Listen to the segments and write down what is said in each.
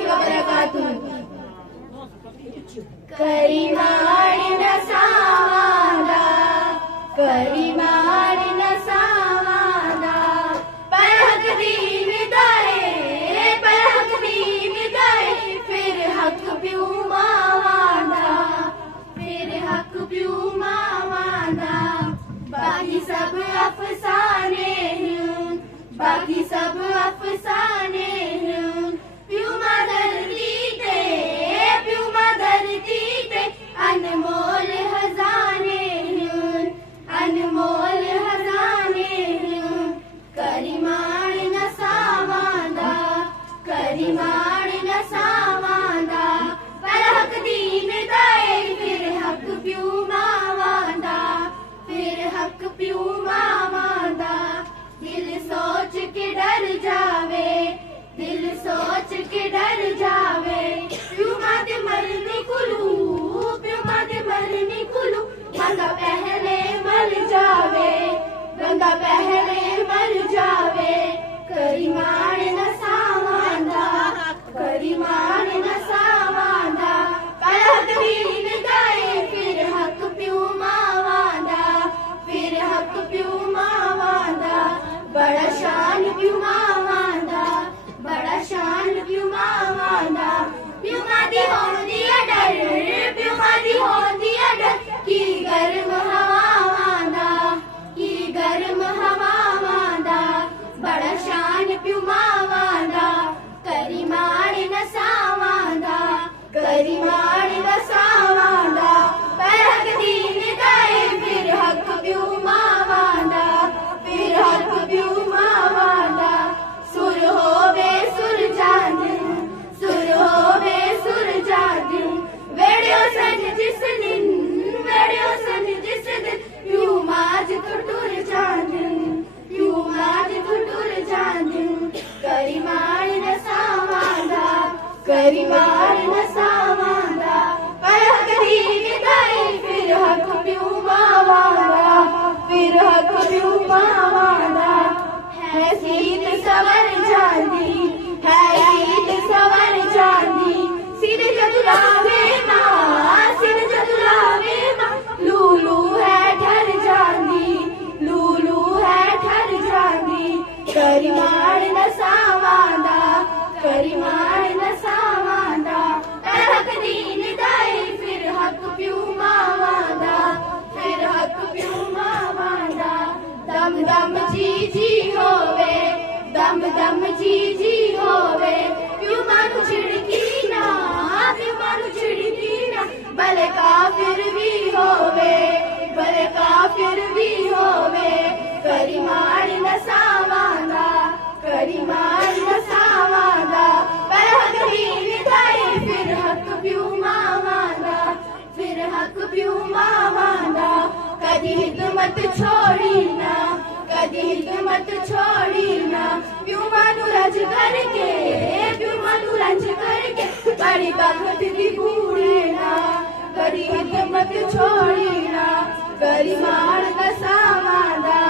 वबरकातुहू। करीमाणिन सावादा, करीमाणिन सावादा, परहक दीन दाए, परहक दीन दाए, फिर हक प्यू मावादा, फिर हक प्यू मावादा। बाकी सब अफसाने हैं, बाकी सब अफसाने हैं, प्यू मदरती ते, प्यू मदरती ते, अनमोल खजाने हैं, अनमोल खजाने हैं। करीमाणिन सावादा, करीमाणिन सावादा, परहक दीन दाए, फिर हक प्यू मावादा, फिर हक प्यू मावादा। दिल सोच के डर जावे, दिल सोच के डर जावे, प्यू मादे मरने कुलू, प्यू मादे मरने कुलू। बंदा पहले मर जावे, बंदा पहले मर जावे। करीमाणिन सावादा, करीमाणिन सावादा, परहक दीन दाए, फिर हक प्यू मावादा, फिर हक प्यू मावादा। बड़ा शान प्यू मावादा, बड़ा शान प्यू मावादा। प्यू मादी होंदी अडर, प्यू मादी होंदी अडर, की गर्म हवा वादा, की गर्म हवा वादा। बड़ा शान प्यू मावादा, करीमाणिन सावादा, करीमाणिन सावादा, परहक दीन दाए, फिर हक प्यू मावादा, फिर हक प्यू मावादा। सुर होवे सुर जादू, सुर होवे सुर जादू, वेड़ियो सन जिस दिन, वेड़ियो सन जिस दिन, प्यू माज टुर जादू, प्यू माज टुर जादू। करीमाणिन सावादा, करीमाणिन सावादा, परहक दीन दाए, फिर हक प्यू मावादा, फिर हक प्यू मावादा। है सीत सवर जांदी, है सीत सवर जांदी, सिर जदुलावे माँ, सिर जदुलावे माँ। लूलू है ठर जांदी, लूलू है ठर जांदी। करीमाणिन सावादा, करीमाणिन सावादा, परहक दीन दाए, फिर हक प्यू मावादा, फिर हक प्यू मावादा। दम दम जी जी होवे, दम दम जी जी होवे, प्यू मानु छिड़की ना, प्यू मानु छिड़की ना। भले काफिर भी होवे, भले काफिर भी होवे। करीमाणिन सावादा, करीमाणिन सावादा, परहक दीन दाए, फिर हक प्यू मावादा, फिर हक प्यू मावादा। कदी हिकमत छोड़ी ना, कदी हिकमत छोड़ी ना, प्यू मानु रज करके, प्यू मानु रज करके, बड़ी बखत दी बूढ़ी ना, बड़ी हिकमत छोड़ी ना। करीमाणिन सावादा,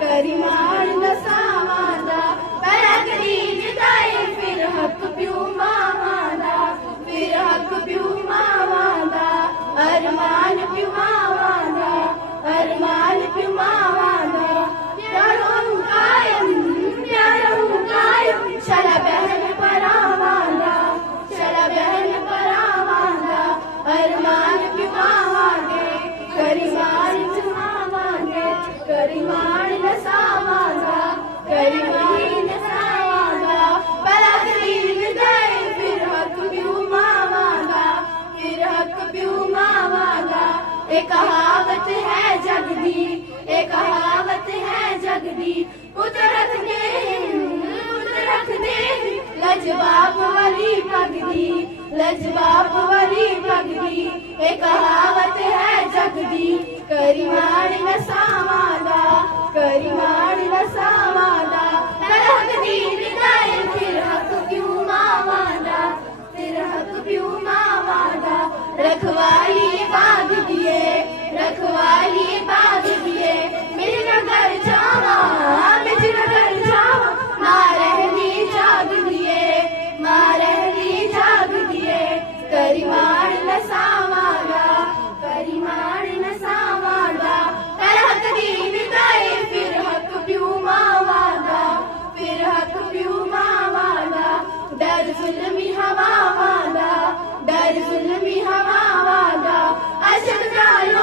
करीमाणिन सावादा, परहक दीन दाए, फिर हक प्यू मावादा, फिर हक प्यू मावादा। अरमान प्यू मावादा, अरमान प्यू मावादा। प्यारो कायम, प्यारो कायम, चला बहन परावादा, चला बहन परावादा। अरमान प्यू मावादे, करीमाणिन सावादे, करीमाणिन सावादा, करीमाणिन सावादा, परहक दीन दाए, फिर हक प्यू मावादा, फिर हक प्यू मावादा। एक कहावत है जगदी, एक कहावत है जगदी, पुत्र रख दे, पुत्र रख दे, लजवाब वाली पगड़ी, लजवाब वाली पगड़ी। एक कहावत है जगदी, करीमाणिन सावादा, करीमाणिन सावादा। परहक दीन दाए, फिर हक प्यू मावादा, फिर हक प्यू मावादा। रखवाली बाग दिए, रखवाली बाग दिए, मेरे नगर जावा, मेरे नगर जावा। माँ रहनी जाग दिए, माँ रहनी ਜ਼ੁਲਮੀ ਹਵਾਵਾਂ ਦਾ, ਡਰ ਜ਼ੁਲਮੀ ਹਵਾਵਾਂ ਦਾ, ਅਸ਼ਕ ਨਾਲ